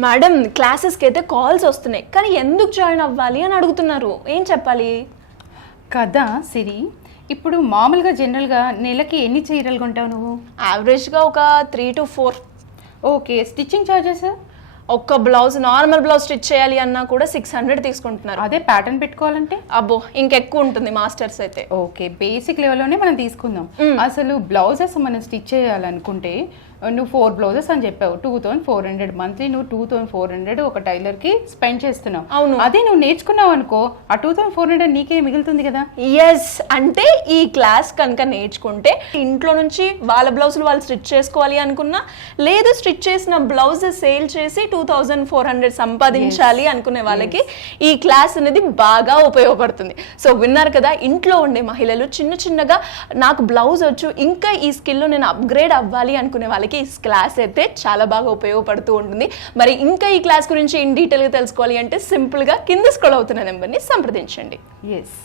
Madam క్లాసెస్కి అయితే calls వస్తున్నాయి కానీ ఎందుకు జాయిన్ అవ్వాలి అని అడుగుతున్నారు. ఏం చెప్పాలి కదా సిరి? ఇప్పుడు మామూలుగా జనరల్గా నెలకి ఎన్ని చీరలు కొంటావు నువ్వు? యావరేజ్గా ఒక 3 to 4. Okay, stitching charges? ఒక్క బ్లౌజ్ నార్మల్ బ్లౌజ్ స్టిచ్ చేయాలి అన్నా కూడా 600 తీసుకుంటున్నారు. అదే ప్యాటర్న్ పెట్టుకోవాలంటే అబ్బో ఇంకెక్కువ ఉంటుంది మాస్టర్స్ అయితే. ఓకే, బేసిక్ లెవెల్లోనే మనం తీసుకుందాం. అసలు బ్లౌజెస్ మనం స్టిచ్ చేయాలనుకుంటే నువ్వు 4 బ్లౌజెస్ అని చెప్పావు, 2400 మంత్లీ. నువ్వు 2400 ఒక టైలర్కి స్పెండ్ చేస్తున్నావు. అవును. అదే నువ్వు నేర్చుకున్నావు అనుకో, ఆ 2400 నీకే మిగులుతుంది కదా. ఎస్, అంటే ఈ క్లాస్ కనుక నేర్చుకుంటే ఇంట్లో నుంచి వాళ్ళ బ్లౌజులు వాళ్ళు స్టిచ్ చేసుకోవాలి అనుకున్నా, లేదు స్టిచ్ చేసిన బ్లౌజ్ సేల్ చేసి 2400 సంపాదించాలి అనుకునే వాళ్ళకి ఈ క్లాస్ అనేది బాగా ఉపయోగపడుతుంది. సో విన్నారు కదా, ఇంట్లో ఉండే మహిళలు చిన్న చిన్నగా నాకు బ్లౌజ్ వచ్చు, ఇంకా ఈ స్కిల్లో నేను అప్గ్రేడ్ అవ్వాలి అనుకునే వాళ్ళకి ఈ క్లాస్ అయితే చాలా బాగా ఉపయోగపడుతూ ఉంటుంది. మరి ఇంకా ఈ క్లాస్ గురించి ఇన్ డీటెయిల్గా తెలుసుకోవాలి అంటే సింపుల్గా కింద స్క్రోల్ అవుతున్న నెంబర్ని సంప్రదించండి. ఎస్.